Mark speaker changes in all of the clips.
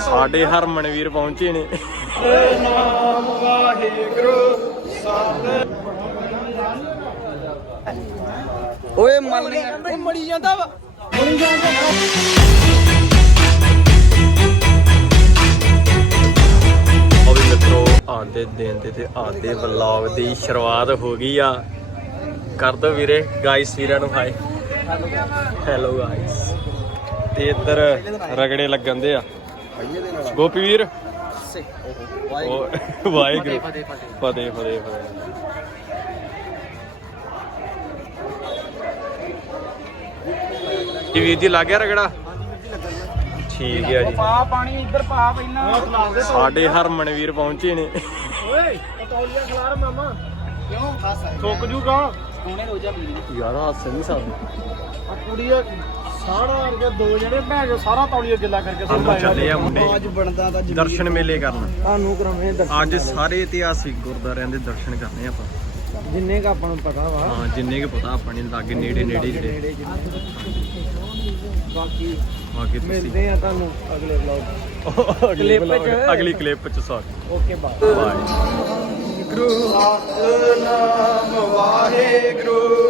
Speaker 1: ਸਾਡੇ ਹਰਮਨਵੀਰ ਪਹੁੰਚੇ ਨੇ।
Speaker 2: ਨਾਮ ਵਾਹਿਗੁਰੂ ਸਤ ਓਏ ਮਲ ਉਹ ਮੜੀ ਜਾਂਦਾ ਵਾ। ਮੜੀ ਜਾਂਦਾ
Speaker 1: ਮਿੱਤਰੋ ਆਦੇ ਦਿਨ ਦੇ ਤੇ ਆਦੇ ਵਲੌਗ ਦੀ ਸ਼ੁਰੂਆਤ ਹੋ ਗਈ ਆ। ਕਰ ਦੋ ਵੀਰੇ ਗਾਇਸ ਵੀਰਾਂ ਨੂੰ ਹਾਈ ਹੈਲੋ ਗਾਇਸ ਤੇ ਇੱਧਰ ਰਗੜੇ ਲੱਗਣ ਦੇ ਆ। ਗੋਪੀ ਵੀਰ? ਉਹ ਵਾਹਿਗੁਰੂ। ਫਤਿਹ ਫਤਿਹ ਫਤਿਹ। ਜੀ ਵੀਰ ਜੀ ਲੱਗ ਗਿਆ ਰਗੜਾ? ਠੀਕ ਹੈ ਜੀ।
Speaker 2: ਪਾ ਪਾਣੀ ਇੱਧਰ ਪਾ ਪਹਿਲਾਂ।
Speaker 1: ਸਾਡੇ ਹਰਮਨਵੀਰ ਪਹੁੰਚੇ ਨੇ।
Speaker 2: ਓਏ ਤੌਲੀਆ ਖਲਾਰ ਮਾਮਾ। ਕਿਉਂ? ਥੁੱਕ ਜੂਗਾ। ਕੋਨੇ ਰੋਜਾ ਪੀ
Speaker 1: ਯਾਰ ਹਾਸੇ ਨਹੀਂ ਸਾਨੂੰ
Speaker 2: ਆ ਕੁੜੀ ਸਾਰਾ ਵਰਗੇ ਦੋ ਜਿਹੜੇ ਭੈਣ ਚੋ ਸਾਰਾ ਤੌਲੀਆ ਗਿੱਲਾ ਕਰਕੇ
Speaker 1: ਸਾਨੂੰ ਚੱਲੇ ਆ ਮੁੰਡੇ।
Speaker 2: ਅੱਜ ਬਣਦਾ ਤਾਂ
Speaker 1: ਦਰਸ਼ਨ ਮੇਲੇ ਕਰਨ।
Speaker 2: ਤੁਹਾਨੂੰ ਕਰਾਉਣੇ ਦਰਸ਼ਨ
Speaker 1: ਅੱਜ ਸਾਰੇ ਇਤਿਹਾਸਿਕ ਗੁਰਦੁਆਰਿਆਂ ਦੇ ਦਰਸ਼ਨ ਕਰਨੇ ਆਪਾਂ।
Speaker 2: ਜਿੰਨੇ ਕ ਆਪਾਂ ਨੂੰ ਪਤਾ ਵਾ।
Speaker 1: ਹਾਂ ਜਿੰਨੇ ਕੁ ਪਤਾ ਆਪਾਂ ਨੇ ਲਾਗੇ ਨੇੜੇ ਨੇੜੇ ਜਿਹੜੇ।
Speaker 2: ਬਾਕੀ
Speaker 1: ਆਗੇ ਤੁਸੀਂ
Speaker 2: ਮਿਲਦੇ ਆ ਤੁਹਾਨੂੰ ਅਗਲੇ ਵਲੌਗ
Speaker 1: ਕਲਿੱਪ ਚ। Sorry
Speaker 2: okay bye
Speaker 1: bye
Speaker 2: Guru Satnam Waheguru.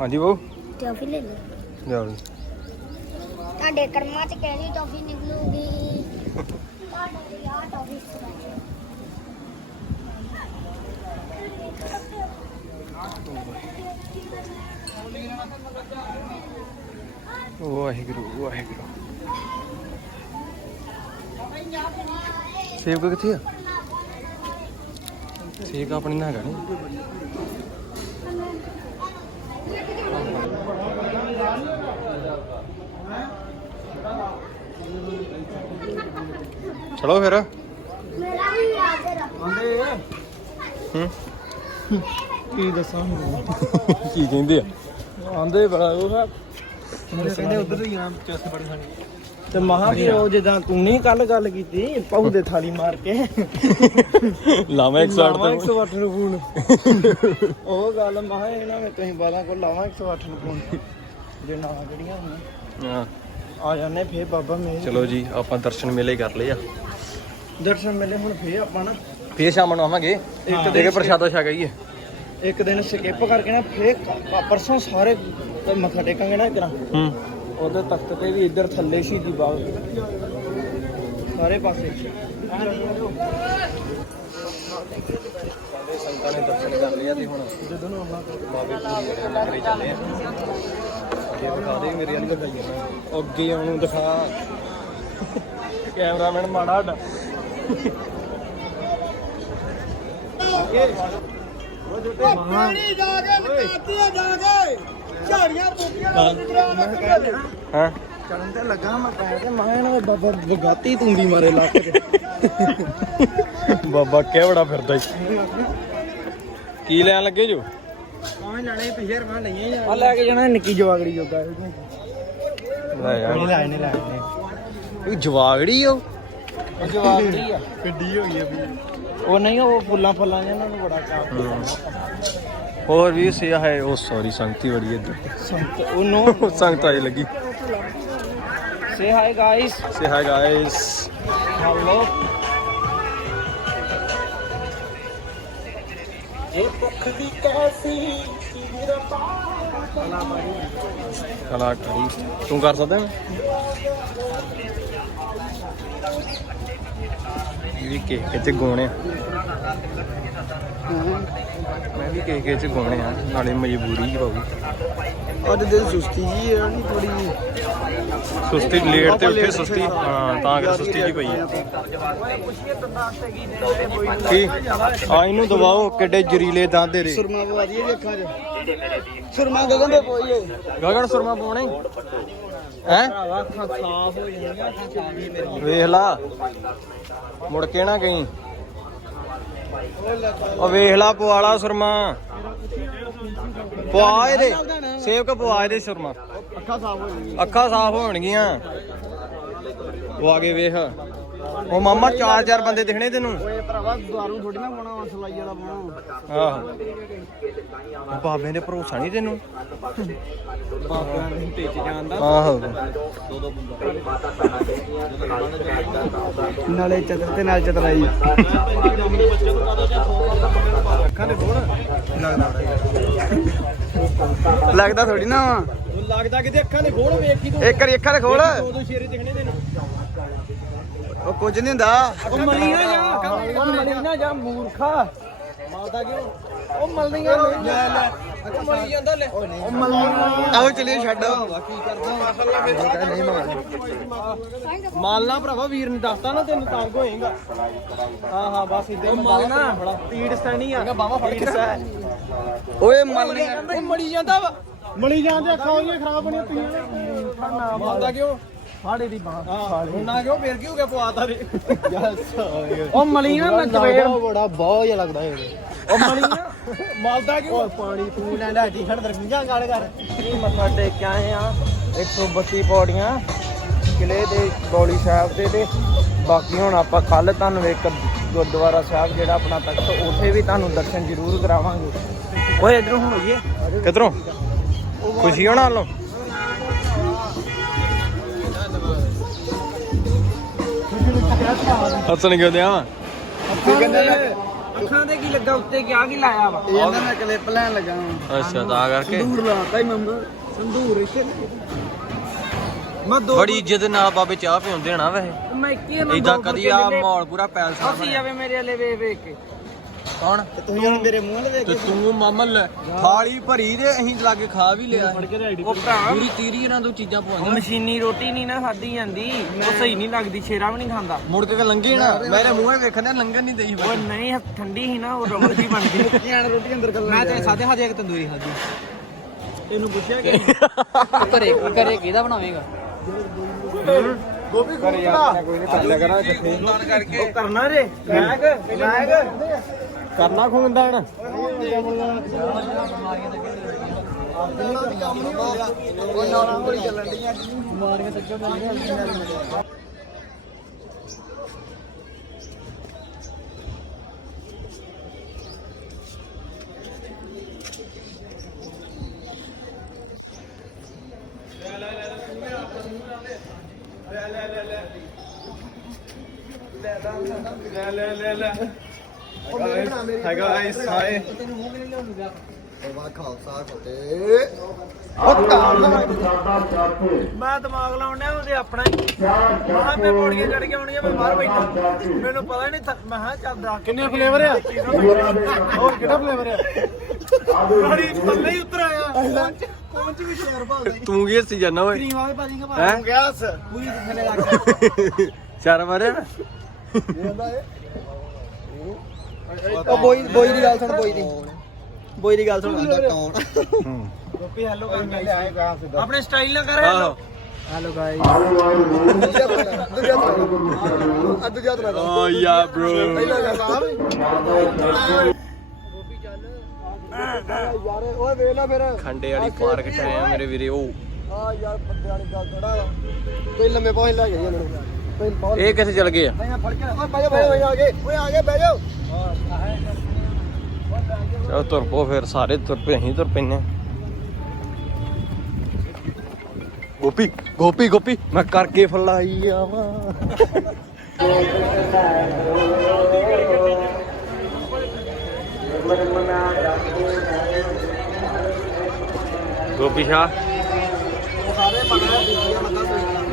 Speaker 1: ਹਾਂਜੀ ਬਹੂ।
Speaker 3: ਟੌਫੀ ਲੈ ਲਓ।
Speaker 1: ਲਿਆ ਵੀ
Speaker 3: ਤੁਹਾਡੇ ਕਰਮਾਂ 'ਚ ਕਿਹੜੀ ਟੌਫੀ ਨਿਕਲੂਗੀ? ਤੁਹਾਡੇ ਯਾਰ ਟੌਫੀ
Speaker 1: ਵਾਹਿਗੁਰੂ ਵਾਹਿਗੁਰੂ। ਸੇਵਕ ਕਿੱਥੇ ਆ? ਸੇਵਕ ਆਪਣੀ ਨਾ ਹੈਗਾ ਚਲੋ ਫਿਰ।
Speaker 3: ਮੇਰਾ ਵੀ ਯਾਦ ਰੱਖ
Speaker 2: ਆਂਦੇ
Speaker 1: ਹੂੰ।
Speaker 2: ਕੀ ਦੱਸਾਂ ਹੁਣ?
Speaker 1: ਕੀ ਕਹਿੰਦੇ ਆ?
Speaker 2: ਆਂਦੇ ਬੜਾ ਉਹ ਕਹਿੰਦੇ ਉਧਰ ਹੀ ਆ ਚੌਥੇ ਬੜੀ ਖਾਣੀ ਤੇ ਮਹਾ ਵੀ ਉਹ ਜਿੱਦਾਂ ਤੂੰ ਨਹੀਂ ਕੱਲ ਗੱਲ ਕੀਤੀ ਪਹੂ ਦੇ ਥਾਲੀ ਮਾਰ ਕੇ।
Speaker 1: ਲਾਵਾਂ 108
Speaker 2: ਲਾਵਾਂ
Speaker 1: ਤੇ।
Speaker 2: 108 ਨੂੰ ਫੋਨ। ਉਹ ਗੱਲ ਮਹਾ ਇਹਨਾਂ ਵਿੱਚ ਤੁਸੀਂ ਬਾਲਾਂ ਕੋਲ ਲਾਵਾਂ 108 ਨੂੰ ਫੋਨ। ਜੇ ਨਾ ਜਿਹੜੀਆਂ ਹੋਣ।
Speaker 1: ਹਾਂ।
Speaker 2: ਆ ਜਾਂਦੇ ਫੇਰ ਬਾਬਾ ਮੇਰੇ
Speaker 1: ਚਲੋ ਜੀ ਆਪਾਂ ਦਰਸ਼ਨ ਮੇਲੇ ਕਰ ਲਏ ਆ।
Speaker 2: ਦਰਸ਼ਨ ਮਿਲੇ ਹੁਣ ਫੇਰ ਆਪਾਂ ਨਾ।
Speaker 1: ਫੇਰ ਸ਼ਾਮ ਨੂੰ ਆਵਾਂਗੇ। ਇੱਕ ਦੇ ਕੇ ਪ੍ਰਸ਼ਾਦਾ ਛਕ ਆਈਏ।
Speaker 2: ਇੱਕ ਦਿਨ ਸਕਿਪ ਕਰਕੇ ਨਾ ਫੇਰ ਪਰਸੋਂ ਸਾਰੇ ਮੱਥਾ ਟੇਕਾਂਗੇ ਨਾ ਇਕਰਾ
Speaker 1: ਹੂੰ।
Speaker 2: ਉਹਦੇ ਤਖਤ ਤੇ ਵੀ ਇੱਧਰ ਥੱਲੇ ਸੀ ਦੀ ਬਾਗ। ਸਾਰੇ ਪਾਸੇ।
Speaker 1: ਸੰਤਾਂ ਨੇ ਦਰਸ਼ਨ ਕਰ ਲਿਆ ਤੇ ਹੁਣ
Speaker 2: ਜਦੋਂ ਨੂੰ ਆਉਣਾ
Speaker 1: ਬਾਬੇ ਪੂਰੀ ਦੇ ਨਗਰੇ ਚੱਲੇ ਆ। ਅੱਗੇ ਵਿਖਾ ਦੇ ਮੇਰੇ ਵਾਲੀ ਵਧਾਈ ਆ।
Speaker 2: ਅੱਗੇ ਉਹਨੂੰ ਦਿਖਾ। ਕੈਮਰਾਮੈਨ ਮਾੜਾ ਸਾਡਾ। ਪਾਣੀ ਜਾ ਕੇ ਨਕਾਤੀਆਂ ਜਾ ਕੇ। ਝਾੜੀਆਂ ਪੁੱਟੀਆਂ
Speaker 1: ਹਾਂ?
Speaker 2: ਚੜਨ ਤੇ ਲੱਗਾ ਮੈਂ ਪੈ ਕੇ ਮੈਂ ਇਹਨਾਂ ਦੇ ਬਾਬਾ ਵਗਾਤੀ ਤੁੰਗੀ ਮਾਰੇ ਲੱਕ ਤੇ।
Speaker 1: ਬਾਬਾ ਕਿਹੜਾ ਫਿਰਦਾ ਈ। ਕੀ ਲੈਣ ਲੱਗੇ ਜੋ?
Speaker 2: ਕਾਹ ਲੈਣੇ ਪਿਛੇ ਰਵਾਂ ਲਈਆਂ ਆ। ਲੈ ਕੇ ਜਾਣਾ ਨਿੱਕੀ ਜਵਾਗੜੀ ਜੋਗਾ।
Speaker 1: ਲੈ ਯਾਰ।
Speaker 2: ਲੈ ਨੇ ਲੈ ਨੇ।
Speaker 1: ਇਹ ਜਵਾਗੜੀ ਓ
Speaker 2: ਜਵਾਗੜੀ ਆ। ਗੱਡੀ ਹੋ ਗਈ ਆ ਵੀ। ਉਹ ਨਹੀਂ ਉਹ ਫੁੱਲਾਂ ਫੁੱਲਾਂ ਨੇ ਇਹਨਾਂ ਨੂੰ ਬੜਾ ਚਾਹ
Speaker 1: ਹੋਰ ਵੀ ਸਿਆ ਹੈ ਉਹ ਸੌਰੀ ਸੰਗਤੀ ਬੜੀ ਇੱਧਰ।
Speaker 2: ਸੰਤ ਉਹ ਨੋ
Speaker 1: ਸੰਗਤ ਆਈ ਲੱਗੀ।
Speaker 2: Say hi guys
Speaker 1: say hi guys
Speaker 2: hello ਇਹ ਭੁੱਖ ਦੀ ਕਾਸੀ
Speaker 1: ਕਲਾਕਾਰੀ। ਤੂੰ ਕਰ ਸਕਦਾ ਇਹ ਵੀ ਚ ਗੁਣ ਆ। ਮੈਂ ਵੀ ਕਿਸੇ ਕਿਸੇ ਚ ਗੁਣ ਆ ਨਾਲੇ ਮਜਬੂਰੀ ਹੀ ਪਾਉ
Speaker 2: ਅੱਜ ਦੇ ਸੁਸਤੀ ਜੀ ਹੈ ਨਹੀਂ ਥੋੜੀ
Speaker 1: ਸੁਸਤੀ ਲੇਟ ਤੇ ਉੱਥੇ ਸੁਸਤੀ ਹਾਂ ਤਾਂ ਕਰ ਸੁਸਤੀ ਜੀ ਪਈ ਆ। ਕੀ? ਆ ਇਹਨੂੰ ਦਵਾਓ ਕਿੱਡੇ ਜ਼ਰੀਲੇ ਦੰਦ ਤੇਰੇ।
Speaker 2: ਸੁਰਮਾ ਪਵਾ ਦਈਏ ਜੀ ਅੱਖਾਂ 'ਚ। ਸੁਰਮਾ ਗਗਨ ਦੇ ਪੋਈਏ
Speaker 1: ਗਗਨ ਸੁਰਮਾ ਪਾਉਣਾ? ਹੈ?
Speaker 2: ਹੋ ਅੱਖਾਂ ਸਾਫ਼ ਹੀ ਮੇਰੀ
Speaker 1: ਵੇਖ ਲਾ। ਮੁੜ ਕੇ ਨਾ ਕਹੀਂ। ਉਹ ਵੇਖ ਲਾ ਪਵਾਲਾ ਸੁਰਮਾ। ਪਵਾ ਇਹਦੇ। ਸੇਵਕ ਪਵਾ ਇਹਦੇ ਸੁਰਮਾ।
Speaker 2: ਅੱਖਾਂ ਸਾਫ਼
Speaker 1: ਹੋਣਗੀਆਂ। ਉਹ ਆ ਕੇ ਵੇਖ। ਉਹ ਮਾਮਾ ਚਾਰ ਚਾਰ ਬੰਦੇ ਦਿਖਣੇ ਤੈਨੂੰ।
Speaker 2: ਓਏ ਭਰਾਵਾ ਦਾਰੂ ਥੋੜੀ ਨਾ ਪਾਉਣਾ ਸਲਾਈ ਵਾਲਾ ਪਾਉਣਾ
Speaker 1: ਆਹੋ। ਬਾਬੇ ਦੇ ਭਰੋਸਾ ਨਹੀਂ ਤੈਨੂੰ?
Speaker 2: ਬਾਬਿਆਂ ਦੇ ਟੇਚ ਜਾਂਦਾ
Speaker 1: ਆਹੋ।
Speaker 2: ਨਾਲੇ ਚਤਰ ਤੇ ਨਾਲ ਚਤਰਾਈ ਦੇ ਲੱਗਦਾ ਥੋੜੀ ਨਾ
Speaker 1: ਲੱਗਦਾ ਕਿਤੇ ਅੱਖਾਂ ਦੇ ਖੋਲ ਵੇਖੀ ਤੂੰ।
Speaker 2: ਇੱਕ ਵਾਰੀ ਅੱਖਾਂ ਦੇ ਖੋਲ।
Speaker 1: ਉਦੋਂ ਸ਼ੇਰੇ ਦਿਖਣੇ ਤੈਨੂੰ।
Speaker 2: ਉਹ ਕੁਝ ਨਹੀਂ ਹੁੰਦਾ।
Speaker 1: ਉਹ ਮਲੀ ਨਾ ਜਾ ਮਲੀ ਨਾ ਜਾ ਮੂਰਖਾ। ਮਾਰਦਾ ਕਿਉਂ ਉਹ ਮਲਦੀਆਂ ਲੈ ਲੈ। ਉਹ ਮਲੀ ਜਾਂਦਾ ਲੈ। ਉਹ
Speaker 2: ਆਓ ਚਲੀਏ ਛੱਡ।
Speaker 1: ਮਾਲਣਾ ਭਰਾਵਾ ਵੀਰ ਨੇ ਦੱਸਤਾ ਨਾ ਤੈਨੂੰ ਤੰਗ ਹੋਏਗਾ। ਹਾਂ ਹਾਂ ਬਸ ਇਦਾਂ ਹੀ ਮਾਲਣਾ ਪੀੜ ਸੈਣੀ ਆ। ਬਾਵਾ ਫੜ ਕੇ
Speaker 2: ਓਏ ਮਲ ਨਹੀਂ
Speaker 1: ਉਹ ਮਲੀ ਜਾਂਦਾ ਵਾ। ਮਲੀ ਜਾਂਦੇ ਅੱਖਾਂ ਉਹਦੀਆਂ ਖਰਾਬ ਬਣੀਆਂ ਪਈਆਂ ਨਾ ਮਾਰਦਾ ਕਿਉਂ?
Speaker 2: ਫਾੜੇ ਦੀ ਬਾਹ
Speaker 1: ਹੁਣ ਨਾ ਕਿਉਂ ਫੇਰ ਕੀ ਹੋ ਗਿਆ ਪਵਾਤਾ ਰੇ
Speaker 2: ਉਹ ਮਲੀ ਨਾ ਮੈਂ ਚਵੇੜ ਬੜਾ ਬਹੁਤ ਜਿਹਾ ਲੱਗਦਾ ਇਹ।
Speaker 1: ਉਹ ਮਲੀ ਨਾ ਮਾਲਦਾ ਕਿਉਂ?
Speaker 2: ਓਏ ਪਾਣੀ ਤੂੰ ਲੈ ਲੈ ਟੀ-ਸ਼ਰਟ ਦਰਮੀਆਂ ਗਾਲ ਕਰ। ਇਹ ਮੱਥਾ ਟੇਕ ਕੇ ਆਏ ਆ 132 ਪੌੜੀਆਂ ਕਿਲੇ ਦੇ ਬੌਲੀ ਸਾਹਿਬ ਦੇ ਤੇ। ਬਾਕੀ ਹੁਣ ਆਪਾਂ ਕੱਲ ਤੁਹਾਨੂੰ ਇੱਕ ਗੁਰਦੁਆਰਾ ਸਾਹਿਬ ਜਿਹੜਾ ਆਪਣਾ ਤਖਤ ਉੱਥੇ ਵੀ ਤੁਹਾਨੂੰ ਦਰਸ਼ਨ ਜ਼ਰੂਰ ਕਰਾਵਾਂਗੇ। ਓਏ ਇਧਰੋਂ ਹੁਣ ਹੋਈਏ
Speaker 1: ਕਿਧਰੋਂ? ਖੁਸ਼ੀ ਹੋਣਾ ਹਾਲੋਂ ਹੱਸਣ ਕਿਉਂ ਦਿਆਂ?
Speaker 2: ਅੱਖਾਂ ਦੇ ਕੀ ਲੱਗਾ ਉੱਤੇ ਕਿਆ ਕੀ ਲਾਇਆ ਵਾ? ਇਹਨਾਂ ਮੈਂ ਕਲਿੱਪ ਲੈਣ ਲੱਗਾ
Speaker 1: ਅੱਛਾ ਤਾਂ ਕਰਕੇ?
Speaker 2: ਸੰਦੂਰ ਲਾਤਾ ਹੀ ਮੰਮਾ। ਸੰਦੂਰ ਇੱਥੇ ਮੈਂ ਦੋ
Speaker 1: ਬੜੀ ਇੱਜ਼ਤ ਨਾਲ ਬਾਬੇ ਚਾਹ ਪਿਉਂਦੇ ਹਨਾ ਵੈਸੇ।
Speaker 2: ਮੈਂ ਇੱਕੇ ਮੈਂ
Speaker 1: ਇਦਾਂ ਕਦੀ ਆ ਮਾਹੌਲ ਪੂਰਾ ਪੈਲਸ
Speaker 2: ਹੱਸੀ
Speaker 1: ਬਣਿਆ।
Speaker 2: ਜਾਵੇ ਮੇਰੇ ਵਾਲੇ ਵੇਖ ਵੇਖ ਕੇ।
Speaker 1: ਕੌਣ?
Speaker 2: ਤੁਸੀਂ ਹੁਣ ਮੇਰੇ ਮੂੰਹ ਵਾਲੇ
Speaker 1: ਤੇ ਤੂੰ ਮਾਮਲ ਲੈ। ਥਾਲੀ ਭਰੀ ਦੇ ਅਸੀਂ ਲਾਗੇ ਖਾ ਵੀ ਲਿਆ।
Speaker 2: ਉਹ ਭਰਾ
Speaker 1: ਪੂਰੀ ਤੀਰੀ ਇਹਨਾਂ ਤੋਂ ਚੀਜ਼ਾਂ
Speaker 2: ਉਹ
Speaker 1: ਪਵਾਉਂਦਾ
Speaker 2: ਮਸ਼ੀਨੀ ਰੋਟੀ ਨਹੀਂ ਨਾ ਖਾਦੀ ਜਾਂਦੀ। ਉਹ ਸਹੀ ਨਹੀਂ ਲੱਗਦੀ ਸ਼ੇਰਾ ਵੀ ਨਹੀਂ ਖਾਂਦਾ।
Speaker 1: ਮੁੜ ਕੇ ਲੰਗੇ ਨਾ। ਮੇਰੇ ਮੂੰਹੇ ਵੇਖਣ ਲੰਗਣ ਨਹੀਂ ਦੇਈ
Speaker 2: ਉਹ ਨਹੀਂ ਠੰਡੀ ਸੀ ਨਾ ਉਹ ਰਬੜ ਦੀ ਬਣ ਗਈ। ਯਾਰ ਰੋਟੀ ਅੰਦਰ ਕਰ ਮੈਂ ਤੇ ਸਾਦੇ ਸਾਦੇ ਇੱਕ ਤੰਦੂਰੀ ਖਾਦੀ ਇਹਨੂੰ ਪੁੱਛਿਆ ਕਿ
Speaker 4: ਘਰੇ ਘਰੇ ਕਿਹਦਾ ਬਣਾਵੇਂਗਾ?
Speaker 2: ਗੋਭੀ ਖਾ। ਯਾਰ ਕੋਈ ਨਹੀਂ ਪੱਲੇ ਕਰਾ ਇਕੱਠੇ। ਕਰਕੇ ਉਹ ਕਰਨਾ ਰੇ। ਲੈਗ ਲੈਗ
Speaker 1: ਕਰਨਾ ਖੂਨਦਾਨ
Speaker 2: ਕੋਈ ਨਾਲਾਂ ਬੜੀ ਚੱਲਣ ਡੀਆਂ ਬਿਮਾਰੀਆਂ ਸੱਚੋ ਮਿਲਦੀਆਂ
Speaker 1: ਹੈਗਾ ਗਾਇਸ ਹਾਏ
Speaker 2: ਮੈਂ ਦਿਮਾਗ ਲਾਉਣ ਡਿਆ ਉਹਦੇ ਆਪਣਾ ਹੀ। ਮਹਾਂ ਮੈਂ ਪੌੜੀਆਂ ਚੜ ਕੇ ਆਉਣੀਆਂ ਮੈਂ ਬਾਹਰ ਬੈਠਾ। ਮੈਨੂੰ ਪਤਾ ਹੀ ਨਹੀਂ ਥ- ਮੈਂ ਹਾਂ ਚੱਲ ਦੱਸ ਕਿੰਨੇ ਫਲੇਵਰ ਆ? ਹੋਰ ਕਿਹੜਾ ਫਲੇਵਰ ਆ? ਗਾੜੀ ਥੱਲੇ ਹੀ ਉਤਰ ਆਇਆ। ਪਹੁੰਚ ਵੀ ਸ਼ੇਰ ਭਾਲਦਾ
Speaker 1: ਤੂੰ ਕੀ ਹੱਸੀ ਜਾਨਾ ਓਏ?
Speaker 2: ਕਰੀਮ ਆਵੇ ਭਾਜੀ ਕਾ
Speaker 1: ਹੈਂ?
Speaker 2: ਗੈਸ ਪੂਰੀ ਥੱਲੇ ਲੱਗ
Speaker 1: ਚਾਰ ਮਾਰੇ
Speaker 2: ਉਹ ਬੋਈ ਬੋਈ ਦੀ ਗੱਲ ਸੁਣ ਬੋਈ ਦੀ। ਬੋਈ ਦੀ ਗੱਲ ਸੁਣ। ਗੋਪੀ ਹੈਲੋ ਕਰ ਆਪਣੇ ਸਟਾਈਲ ਨਾਲ ਕਰ
Speaker 1: ਆਹੋ
Speaker 2: ਹੈਲੋ ਗਾਇਸ ਅੱਧ ਜਾਤ ਲਗਾ
Speaker 1: ਓ ਯਾ ਬ੍ਰੋ
Speaker 2: ਯਾਰ ਓਏ ਵੇਖ ਲੈ ਫਿਰ।
Speaker 1: ਖੰਡੇ ਵਾਲੀ ਪਾਰਕ ਚ ਆਏ ਆ ਮੇਰੇ ਵੀਰੇ ਉਹ।
Speaker 2: ਆ ਯਾਰ ਬੰਦੇ ਵਾਲੀ ਗੱਲ ਥੋੜਾ ਕੋਈ ਲੰਮੇ ਪਹੁੰਚ ਲੈ ਗਏ ਇਹਨਾਂ ਨੂੰ
Speaker 1: ਇਹ ਕਿੱਥੇ ਚਲ ਗਏ ਆ?
Speaker 2: ਮੈਂ ਫੜ ਕੇ ਓਏ ਬਹਿ ਜਾ ਬਹਿ ਜਾ ਆ ਗਏ ਓਏ ਆ ਗਏ ਬਹਿ ਜਾਓ
Speaker 1: ਚਲੋ ਤੁਰ ਪੋ ਫਿਰ, ਸਾਰੇ ਤੁਰ ਪਏ, ਅਸੀਂ ਤੁਰ ਪੈਨੇ ਗੋਪੀ ਗੋਪੀ ਗੋਪੀ, ਮੈਂ ਕਰਕੇ ਫਲਾਈ ਆਵਾਂ। ਗੋਪੀ ਸ਼ਾ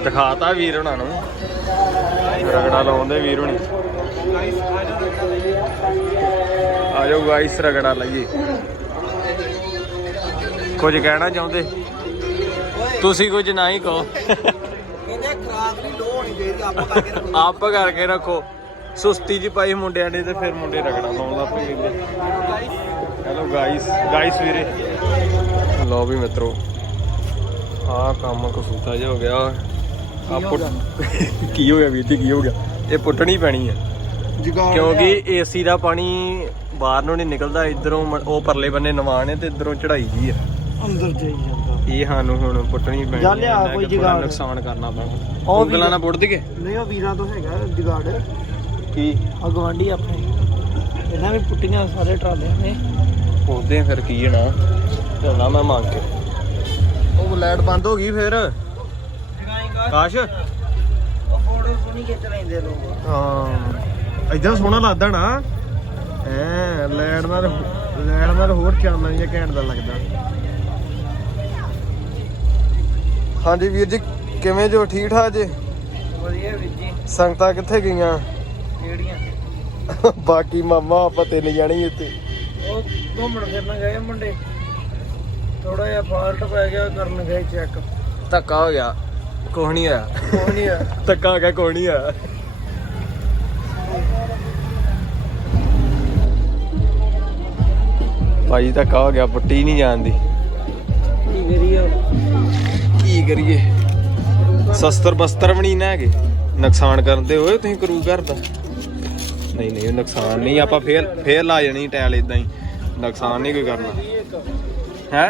Speaker 1: ਦਿਖਾਤਾ ਵੀਰ ਹੁਣਾਂ ਨੂੰ। ਰਗੜਾ ਲਾਉਂਦੇ ਵੀਰ ਹੁਣੀ। ਆ ਜਾਓ ਰਗੜਾ ਲਈਏ। ਕੁਝ ਕਹਿਣਾ ਚਾਹੁੰਦੇ? ਤੁਸੀਂ ਕੁਝ ਨਾ ਹੀ ਕਹੋ।
Speaker 2: ਕਹਿੰਦੇ ਖਰਾਬ ਨਹੀਂ ਲੋ ਹੋਣੀ ਚਾਹੀਦੀ ਆਪਾਂ ਕਰਕੇ ਰੱਖੋ।
Speaker 1: ਆਪ ਕਰਕੇ ਰੱਖੋ। ਸੁਸਤੀ ਜੀ ਪਾਈ ਮੁੰਡਿਆਂ ਨੇ ਤੇ ਫਿਰ ਮੁੰਡੇ ਰਗੜਾ ਲਾਉਣ ਲੱਗ ਪਏ ਹੈਲੋ ਗਾਈਸ ਗਾਈਸ ਵੀਰੇ। ਲਓ ਵੀ ਮਿੱਤਰੋ ਆਹ ਕੰਮ ਕਸੂਤਾ ਜਿਹਾ ਹੋ ਗਿਆ। ਆ ਪੁੱਟ ਕੀ ਹੋ ਗਿਆ ਵੀਰ ਜੀ ਕੀ ਹੋ ਗਿਆ? ਇਹ ਪੁੱਟਣੀ ਪੈਣੀ ਹੈ ਕਿਉਂਕਿ ਏਸੀ ਦਾ ਪਾਣੀ ਬਾਹਰ ਨੂੰ ਨਹੀਂ ਨਿਕਲਦਾ ਇਧਰੋਂ ਉਹ ਪਰਲੇ ਬੰਨੇ ਨਵਾਨ ਹੈ ਤੇ ਇਧਰੋਂ ਚੜਾਈ ਜੀ ਆ।
Speaker 2: ਅੰਦਰ ਜਾਈ ਜਾਂਦਾ।
Speaker 1: ਇਹ ਸਾਨੂੰ ਹੁਣ ਪੁੱਟਣੀ ਪੈਣੀ
Speaker 2: ਜਾ ਲਿਆ ਕੋਈ ਜੁਗਾੜ।
Speaker 1: ਨੁਕਸਾਨ ਕਰਨਾ ਪੈਣਾ।
Speaker 2: ਉਹ
Speaker 1: ਉਂਗਲਾਂ ਨਾਲ ਪੁੱਟ ਦਈਏ?
Speaker 2: ਨਹੀਂ ਉਹ ਵੀਰਾਂ ਤੋਂ ਹੈਗਾ ਜੁਗਾੜ।
Speaker 1: ਕੀ?
Speaker 2: ਅਗਵਾਂਡੀ ਆਪਣੇ। ਇਹਨਾਂ ਵੀ ਪੁੱਟੀਆਂ ਸਾਰੇ ਟਰਾਲਿਆਂ ਨੇ।
Speaker 1: ਉਹਦੇ ਫਿਰ ਕੀ ਹੈ ਨਾ ਚੱਲਣਾ ਮੈਂ ਮੰਗ ਕੇ। ਉਹ ਲਾਈਟ ਬੰਦ ਹੋ ਗਈ ਫਿਰ। ਕਾਸ਼?
Speaker 2: ਉਹ ਫੋਟੋ ਸੁਣੀ ਖਿੱਚ ਲੈਂਦੇ ਲੋਕ।
Speaker 1: ਹਾਂ। ਇਦਾਂ ਸੋਹਣਾ ਲੱਗਦਾ ਨਾ। ਐ ਲੈਟ ਨਾਲ ਲੈਟ ਨਾਲ ਹੋਰ ਚਾਨਣ ਜਿਹਾ ਘੈਂਟ ਦਾ ਲੱਗਦਾ। ਹਾਂਜੀ ਵੀਰ ਜੀ ਕਿਵੇਂ ਜੋ ਠੀਕ ਠਾਕ ਜੇ?
Speaker 2: ਵਧੀਆ ਵੀਰ ਜੀ।
Speaker 1: ਸੰਗਤਾਂ ਕਿੱਥੇ ਗਈਆਂ?
Speaker 2: ਕਿਹੜੀਆਂ?
Speaker 1: ਬਾਕੀ ਮਾਮਾ ਆਪਾਂ ਤਿੰਨ ਜਾਣੇ ਇੱਥੇ।
Speaker 2: ਉਹ ਘੁੰਮਣ ਫਿਰਨ ਗਏ ਮੁੰਡੇ। ਥੋੜਾ ਜਿਹਾ ਫਾਲਟ ਪੈ ਗਿਆ ਕਰਨ ਗਏ ਚੈੱਕ
Speaker 1: ਧੱਕਾ ਹੋ ਗਿਆ। ਆਇਆ
Speaker 2: ਉਹ ਨਹੀਂ ਆ
Speaker 1: ਧੱਕਾ ਹੋ ਗਿਆ ਕੋਈ ਨਹੀਂ ਆਇਆ ਭਾਈ ਧੱਕਾ ਹੋ ਗਿਆ ਪੁੱਟੀ ਨਹੀਂ ਜਾਂਦੀ
Speaker 2: ਕੀ ਕਰੀਏ?
Speaker 1: ਕੀ ਕਰੀਏ? ਸਸਤਰ ਬਸਤਰ ਵੀ ਨਹੀਂ ਨਾ ਹੈਗੇ। ਨੁਕਸਾਨ ਕਰਦੇ ਹੋਏ ਤੁਸੀਂ ਕਰੂ ਕਰਦਾ ਨਹੀਂ ਨਹੀਂ ਨੁਕਸਾਨ ਨਹੀਂ ਆਪਾਂ ਫੇਰ ਫੇਰ ਲਾ ਜਾਣੀ ਟੈਲ ਇਦਾਂ ਹੀ। ਨੁਕਸਾਨ ਨਹੀਂ ਕੋਈ ਕਰਨਾ। ਹੈ?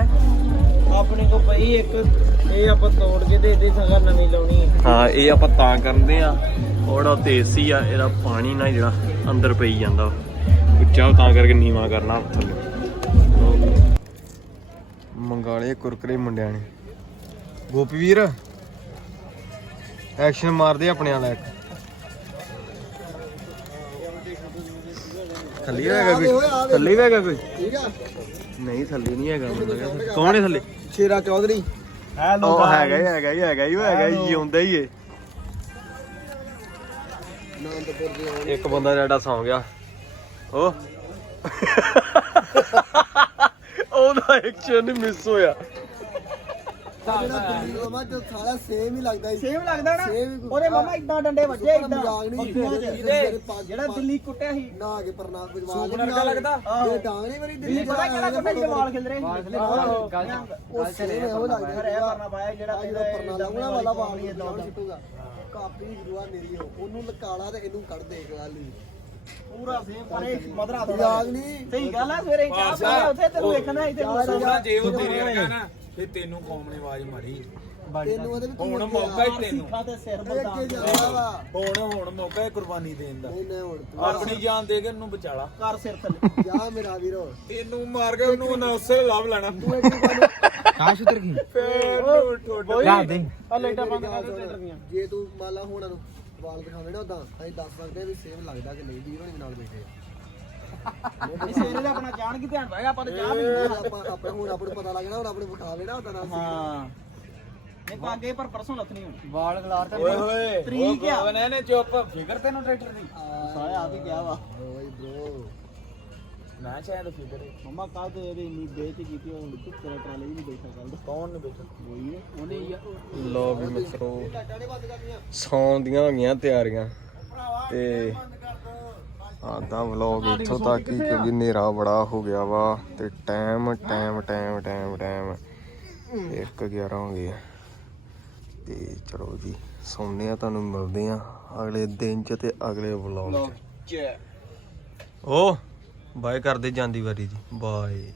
Speaker 2: ਆਪਣੇ ਕੋ ਪਈ ਇੱਕ ਇਹ ਆਪਾਂ ਤੋੜ ਕੇ ਤੇ ਇਹਦੀ ਸੰਗਾ ਨਵੀਂ ਲਾਉਣੀ ਹੈ।
Speaker 1: ਹਾਂ ਇਹ ਆਪਾਂ ਤਾਂ ਕਰਦੇ ਆ। ਉਹੜਾ ਤੇਸੀ ਆ ਇਹਦਾ ਪਾਣੀ ਨਾ ਜਿਹੜਾ ਅੰਦਰ ਪਈ ਜਾਂਦਾ। ਉੱਚਾ ਤਾਂ ਕਰਕੇ ਨੀਵਾ ਕਰਨਾ ਥੱਲੇ ਮੰਗਾਲੇ ਕੁਰਕਰੇ ਮੁੰਡਿਆਂ ਨੇ। ਗੋਪੀ ਵੀਰ ਐਕਸ਼ਨ ਮਾਰਦੇ ਆਪਣੇ ਵਾਲਾ ਇੱਕ। ਥੱਲੇ ਹੈਗਾ ਕੋਈ? ਥੱਲੇ ਹੈਗਾ ਕੋਈ?
Speaker 2: ਠੀਕ ਆ।
Speaker 1: ਨਹੀਂ ਥੱਲੇ ਨਹੀਂ ਹੈਗਾ ਮੈਨੂੰ ਕੌਣ ਹੈ ਥੱਲੇ?
Speaker 2: ਸ਼ੇਰਾ ਚੌਧਰੀ। ਹੈਲੋ
Speaker 1: ਉਹ ਹੈਗਾ ਹੀ ਹੈਗਾ ਹੀ ਹੈਗਾ ਹੀ ਉਹ ਹੈਗਾ ਹੀ ਆਉਂਦਾ ਹੀ ਏ। ਇੱਕ ਬੰਦਾ ਜਿਹੜਾ ਸੌਂ ਗਿਆ। ਉਹ। ਉਹਦਾ ਐਕਸ਼ਨ ਮਿਸ ਹੋਇਆ।
Speaker 2: ਮਾਮਾ ਜੋ ਸਾਰਾ ਸੇਮ ਹੀ ਲੱਗਦਾ ਸੀ।
Speaker 5: ਸੇਮ ਲੱਗਦਾ ਨਾ?
Speaker 2: Same ਹੀ-
Speaker 5: ਉਹਦੇ ਮਾਮਾ ਇਦਾਂ ਡੰਡੇ ਵੱਜੇ ਇਦਾਂ
Speaker 2: ਮਜ਼ਾਕ ਨਹੀਂ
Speaker 5: ਜਿਹੜਾ ਦਿੱਲੀ ਕੁੱਟਿਆ ਸੀ।
Speaker 2: ਨਾ ਕੇ ਪਰਨਾ ਕੁਝ ਵਾਲ
Speaker 5: ਸੂਪ ਵਰਗਾ ਲੱਗਦਾ?
Speaker 2: ਇਹ ਡਾਂਗ ਨਹੀਂ ਵਰੀ
Speaker 5: ਦਿੱਲੀ ਪਤਾ ਕਿਹੜਾ ਕੁੱਟਿਆ ਜਿਹਦੇ ਵਾਲ ਖਿਲਰੇ
Speaker 2: ਉਹ ਸੇਮ ਇਹੋ ਲੱਗਦਾ।
Speaker 5: ਰਹਿ ਪਰਨਾ ਪਾਇਆ ਜਿਹੜਾ
Speaker 2: ਜਿਹੜਾ ਪਰਨਾ ਲਾਉਣਾ ਵਾਲਾ ਵਾਲ ਨਹੀਂ ਇਦਾਂ ਸਿੱਟੂਗਾ ਕਾਪੀ ਜਰੂਆ ਮੇਰੀ ਉਹ। ਉਹਨੂੰ ਲਕਾਲਾ ਤੇ ਇਹਨੂੰ ਕੱਢ ਦੇ ਗੱਲ ਹੀ
Speaker 5: ਪੂਰਾ ਸੇਮ ਪਰੇ ਮਧਰਾ ਥੋੜਾ
Speaker 2: ਮਜ਼ਾਕ ਨਹੀਂ।
Speaker 5: ਸਹੀ ਗੱਲ ਆ ਸਵੇਰੇ ਚਾਹ ਪਾਇਆ ਉੱਥੇ ਤੈਨੂੰ ਵੇਖਣਾ ਇੱਥੇ
Speaker 2: ਸੋਹਣਾ
Speaker 6: ਜੇ ਉਹ ਤੇਰੇ ਵਰਗਾ ਨਾ ਤੇ ਤੈਨੂੰ ਕੌਮ ਨੇ ਆਵਾਜ਼ ਮਾਰੀ।
Speaker 2: ਤੈਨੂੰ ਉਹਦੇ ਵਿੱਚ
Speaker 6: ਹੁਣ ਮੌਕਾ ਹੀ ਤੈਨੂੰ।
Speaker 5: ਸਿੱਖਾਂ ਤੇ ਸਿਰ
Speaker 2: ਅੱਗੇ
Speaker 5: ਬਲਦਾਨ
Speaker 2: ਜਾਂਦਾ ਵਾ।
Speaker 6: ਹੁਣ ਹੁਣ ਮੌਕਾ ਹੈ ਕੁਰਬਾਨੀ ਦੇਣ ਦਾ।
Speaker 2: ਨਹੀਂ ਨਹੀਂ ਹੁਣ ਤੂੰ
Speaker 6: ਆਪਣੀ ਜਾਨ ਦੇ ਕੇ ਉਹਨੂੰ ਬਚਾਲਾ
Speaker 5: ਕਰ ਸਿਰ ਥੱਲੇ।
Speaker 2: ਜਾ ਮੇਰਾ ਵੀਰੋ।
Speaker 6: ਤੈਨੂੰ ਮਾਰ ਕੇ ਉਹਨੂੰ ਨਾ ਉਸੇ ਲੱਭ ਲੈਣਾ।
Speaker 2: ਤੂੰ ਇੱਕ ਵਾਰ
Speaker 6: ਕਾਸ਼ ਉਤਰ ਗਈ ਫੇਰ ਨੂੰ ਠੋਡ
Speaker 5: ਦੇ। ਆ ਲਾਈਟਾਂ ਬੰਦ ਕਰ ਦੇ ਦੀਆਂ।
Speaker 2: ਜੇ ਤੂੰ ਮੰਨ ਲਾ ਹੁਣ ਨੂੰ ਵਾਲ ਦਿਖਾਵੇਂ ਨਾ ਉਦਾਂ ਅਸੀਂ ਦੱਸ ਸਕਦੇ ਵੀ ਸੇਮ ਲੱਗਦਾ ਕਿ ਨਹੀਂ ਵੀਰ ਹੋਣੀ ਨਾਲ ਬੈਠੇ ਆ
Speaker 5: ਇਹ ਸਵੇਰੇ ਦਾ ਆਪਣਾ ਜਾਣ ਕੀ ਧਿਆਨ ਪਾਏਗਾ ਆਪਾਂ ਤਾਂ ਚਾਹ ਵੀ
Speaker 2: ਆਪਾਂ ਆਪਣੇ ਹੁਣ ਆਪਾਂ ਨੂੰ ਪਤਾ ਲੱਗਣਾ ਹੁਣ ਆਪਣੇ ਵਿਖਾਵੇ ਨਾ ਉਦਾਂ ਨਾਲ
Speaker 5: ਹਾਂ ਨਹੀਂ ਪਾਗੇ ਪਰ ਪਰਸੋਂ ਲੱਥ ਨਹੀਂ ਹੋਣੀ
Speaker 4: ਵਾਲ ਗਲਾਰ ਤੇ
Speaker 6: ਓਏ ਹੋਏ
Speaker 5: ਤਰੀਕ ਆ।
Speaker 6: ਉਹ ਨੇ ਨੇ ਚੁੱਪ ਫਿਕਰ ਤੈਨੂੰ ਟਰੈਕਟਰ ਦੀ
Speaker 5: ਸਾਇਆ ਆ ਵੀ ਗਿਆ ਵਾ
Speaker 2: ਓਏ ਬ్రో
Speaker 6: ਨਾ ਸ਼ਾਇਦ ਫਿਕਰ ਹੈ।
Speaker 5: ਮੰਮਾ ਕੱਲ ਤੇ ਇਹਦੀ ਇੰਨੀ ਬੇਇੱਜ਼ਤੀ ਕੀਤੀ ਉਹ ਹੁਣ ਤੇਰਾ ਟਰਾਲੇ ਵੀ ਨਹੀਂ ਬੈਠਾ ਕੱਲ ਦਾ
Speaker 6: ਕੌਣ ਨੇ ਬੈਠਾ?
Speaker 5: ਉਹੀ ਹੈ ਉਹਨੇ ਹੀ ਆ
Speaker 1: ਲੋ ਵੀ ਮਿੱਤਰੋ ਸੌਣ ਦੀਆਂ ਹੋ ਗਈਆਂ ਤਿਆਰੀਆਂ। ਤੇ ਆਦਾ ਵਲੌਗ ਇੱਥੋਂ ਤੱਕ ਹੀ ਕਿਉਂਕਿ ਹਨੇਰਾ ਬੜਾ ਹੋ ਗਿਆ ਵਾ ਤੇ time time time time time 1:11 ਹੋ ਗਏ। ਤੇ ਚਲੋ ਜੀ ਸੌਂਦੇ ਆ ਤੁਹਾਨੂੰ ਮਿਲਦੇ ਆ ਅਗਲੇ ਦਿਨ ਚ ਤੇ ਅਗਲੇ ਵਲੌਗ ਚ। ਓ! ਬਾਏ ਕਰਦੇ ਜਾਂਦੀ ਵਾਰੀ ਜੀ ਬਾਏ।